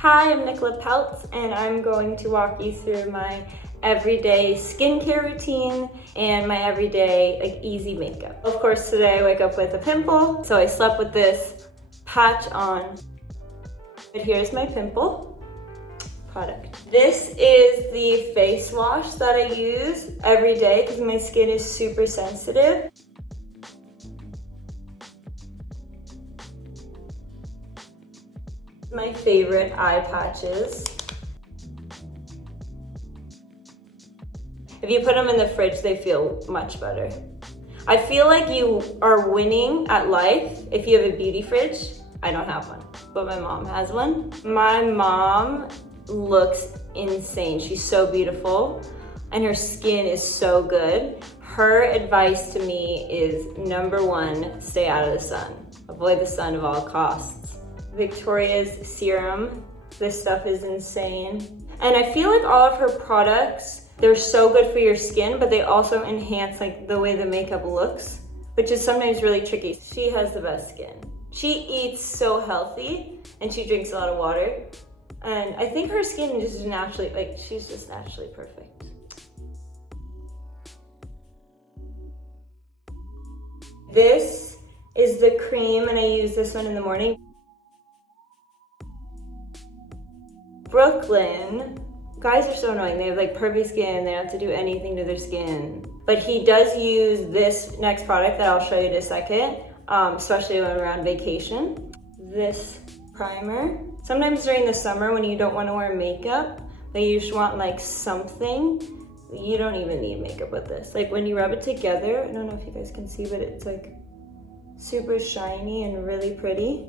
Hi, I'm Nicola Peltz, and I'm going to walk you through my everyday skincare routine and my everyday easy makeup. Of course, today I wake up with a pimple, so I slept with this patch on. But here's my pimple product. This is the face wash that I use every day because my skin is super sensitive. My favorite eye patches. If you put them in the fridge, they feel much better. I feel like you are winning at life if you have a beauty fridge. I don't have one, but my mom has one. My mom looks insane. She's so beautiful and her skin is so good. Her advice to me is number one, stay out of the sun. Avoid the sun at all costs. Victoria's serum. This stuff is insane. And I feel like all of her products, they're so good for your skin, but they also enhance the way the makeup looks, which is sometimes really tricky. She has the best skin. She eats so healthy and she drinks a lot of water. And I think her skin is just naturally, she's just naturally perfect. This is the cream and I use this one in the morning. Brooklyn, guys are so annoying. They have perfect skin. They don't have to do anything to their skin. But he does use this next product that I'll show you in a second, especially when we're on vacation. This primer. Sometimes during the summer when you don't want to wear makeup, but you just want something, you don't even need makeup with this. When you rub it together, I don't know if you guys can see, but it's super shiny and really pretty.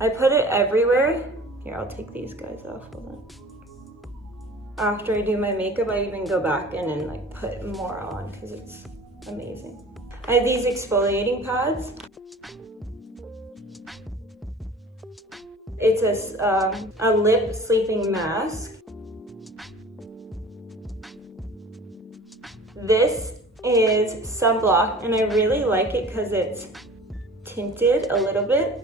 I put it everywhere. Here, I'll take these guys off, hold on. After I do my makeup, I even go back in and put more on because it's amazing. I have these exfoliating pads. It's a lip sleeping mask. This is sunblock and I really like it because it's tinted a little bit.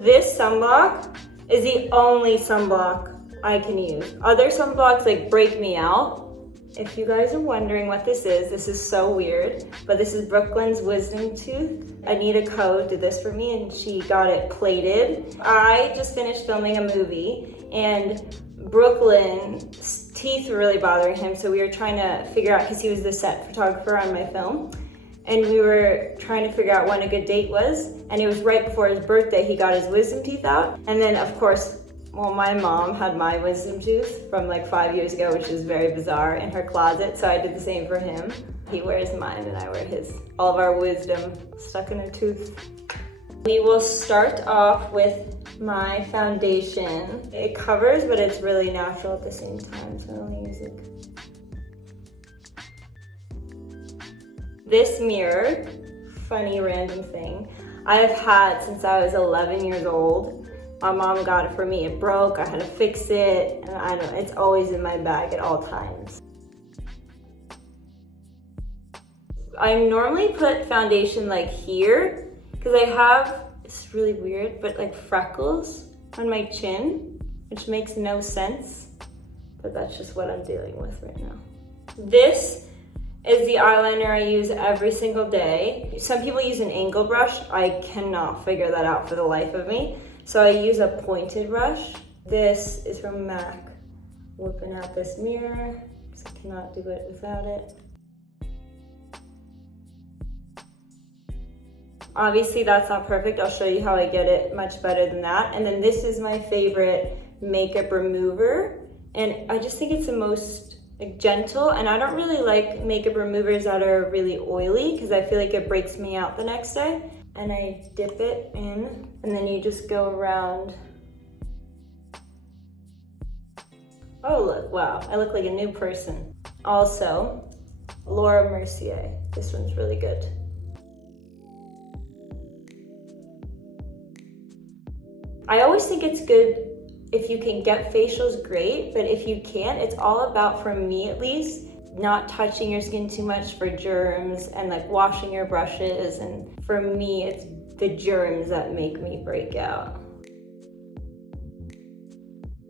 This sunblock is the only sunblock I can use. Other sunblocks break me out. If you guys are wondering what this is so weird, but this is Brooklyn's Wisdom Tooth. Anita Ko did this for me and she got it plated. I just finished filming a movie and Brooklyn's teeth were really bothering him, so we were trying to figure out, because he was the set photographer on my film, and we were trying to figure out when a good date was, and it was right before his birthday. He got his wisdom teeth out, and then of course, my mom had my wisdom tooth from 5 years ago, which is very bizarre, in her closet, so I did the same for him. He wears mine and I wear his. All of our wisdom stuck in a tooth. We will start off with my foundation. It covers, but it's really natural at the same time, so I only use This mirror, funny random thing, I have had since I was 11 years old. My mom got it for me. It broke, I had to fix it, and I don't know, it's always in my bag at all times. I normally put foundation here, because I have, it's really weird, but freckles on my chin, which makes no sense, but that's just what I'm dealing with right now. This is the eyeliner I use every single day. Some people use an angle brush. I cannot figure that out for the life of me. So I use a pointed brush. This is from MAC. Whipping out this mirror, because I cannot do it without it. Obviously that's not perfect. I'll show you how I get it much better than that. And then this is my favorite makeup remover. And I just think it's the most gentle, and I don't really like makeup removers that are really oily because I feel like it breaks me out the next day. And I dip it in, and then you just go around. Oh look, wow, I look like a new person. Also, Laura Mercier, this one's really good. I always think it's good if you can get facials, great, but if you can't, it's all about, for me at least, not touching your skin too much for germs and washing your brushes. And for me, it's the germs that make me break out.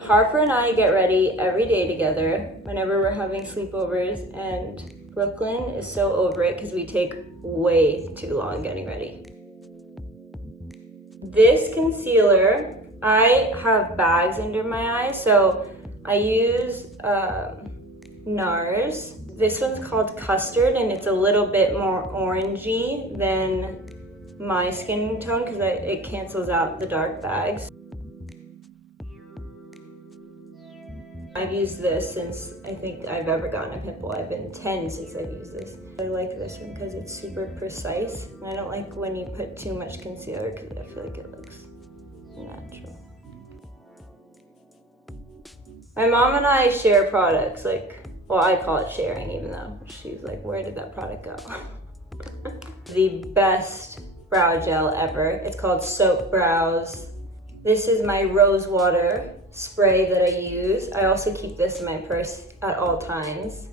Harper and I get ready every day together whenever we're having sleepovers, and Brooklyn is so over it because we take way too long getting ready. This concealer, I have bags under my eyes, so I use NARS. This one's called Custard, and it's a little bit more orangey than my skin tone because it cancels out the dark bags. I've used this since I think I've ever gotten a pimple. I've been 10 since I've used this. I like this one because it's super precise. And I don't like when you put too much concealer because I feel like it looks natural. My mom and I share products, well, I call it sharing, even though she's like, where did that product go? The best brow gel ever. It's called Soap Brows. This is my rose water spray that I use. I also keep this in my purse at all times.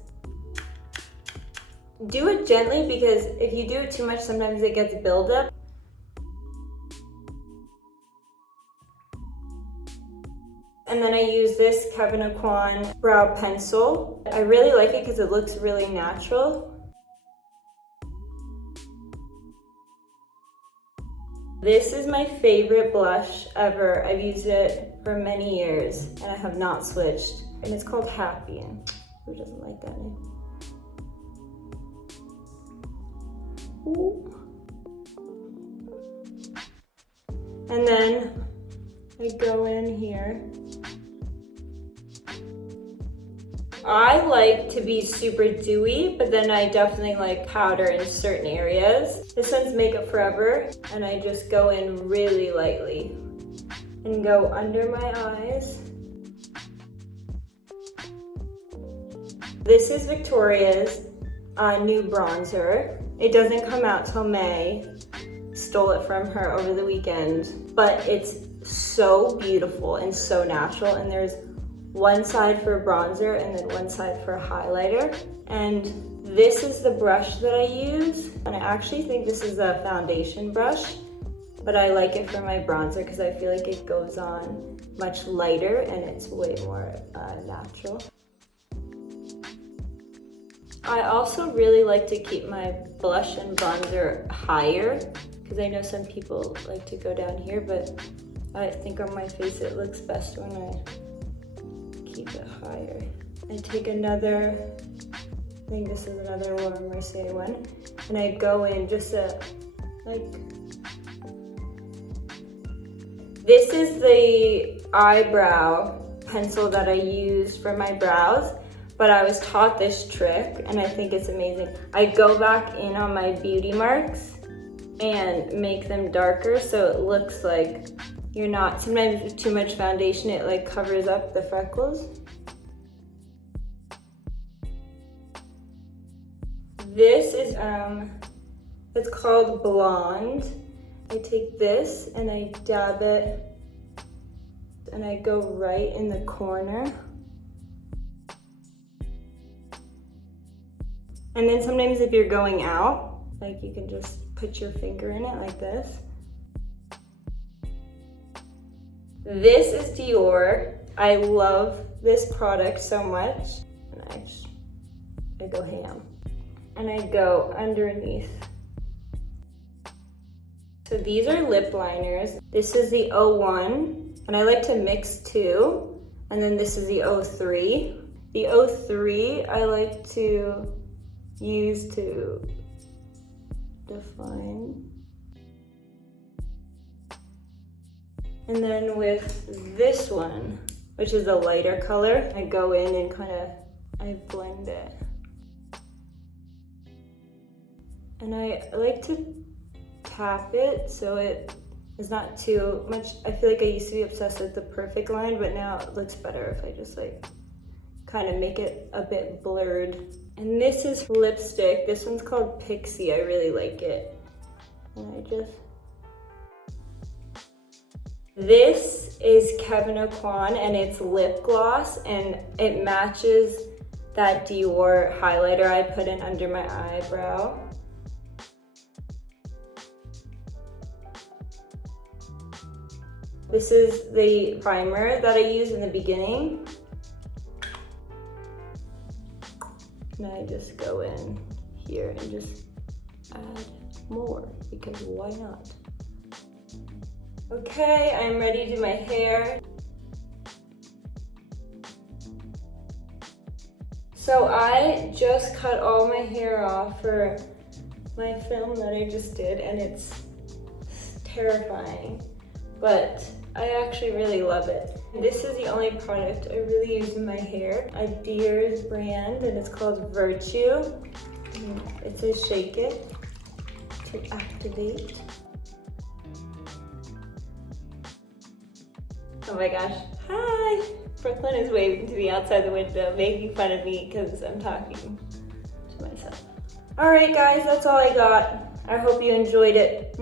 Do it gently because if you do it too much, sometimes it gets buildup. And then I use this Cabinetron brow pencil. I really like it because it looks really natural. This is my favorite blush ever. I've used it for many years and I have not switched. And it's called Happy. And who doesn't like that name? Ooh. And then I go in here. I like to be super dewy, but then I definitely like powder in certain areas. This one's Makeup Forever, and I just go in really lightly and go under my eyes. This is Victoria's new bronzer. It doesn't come out till May. Stole it from her over the weekend, but it's so beautiful and so natural, and there's one side for bronzer and then one side for highlighter. And this is the brush that I use, and I actually think this is a foundation brush, but I like it for my bronzer because I feel like it goes on much lighter and it's way more natural. I also really like to keep my blush and bronzer higher because I know some people like to go down here, but I think on my face it looks best when I keep it higher. I take another, I think this is another Mercier one, and I go in just this is the eyebrow pencil that I use for my brows, but I was taught this trick and I think it's amazing. I go back in on my beauty marks and make them darker so it looks like you're not, sometimes with too much foundation it like covers up the freckles. This is, it's called Blonde. I take this and I dab it and I go right in the corner. And then sometimes if you're going out, like you can just put your finger in it like this. This is Dior. I love this product so much. And I go ham. And I go underneath. So these are lip liners. This is the 01, and I like to mix two. And then this is the 03. The 03 I like to use to define. And then with this one, which is a lighter color, I go in and I blend it. And I like to tap it so it is not too much. I feel like I used to be obsessed with the perfect line, but now it looks better if I just kind of make it a bit blurred. And this is lipstick. This one's called Pixie. I really like it. And this is Cabinetron, and it's lip gloss, and it matches that Dior highlighter I put in under my eyebrow. This is the primer that I use in the beginning. And I just go in here and just add more, because why not? Okay, I'm ready to do my hair. So I just cut all my hair off for my film that I just did, and it's terrifying, but I actually really love it. This is the only product I really use in my hair. A Deer's brand, and it's called Virtue. It says shake it to activate. Oh my gosh, hi! Brooklyn is waving to me outside the window, making fun of me because I'm talking to myself. All right guys, that's all I got. I hope you enjoyed it.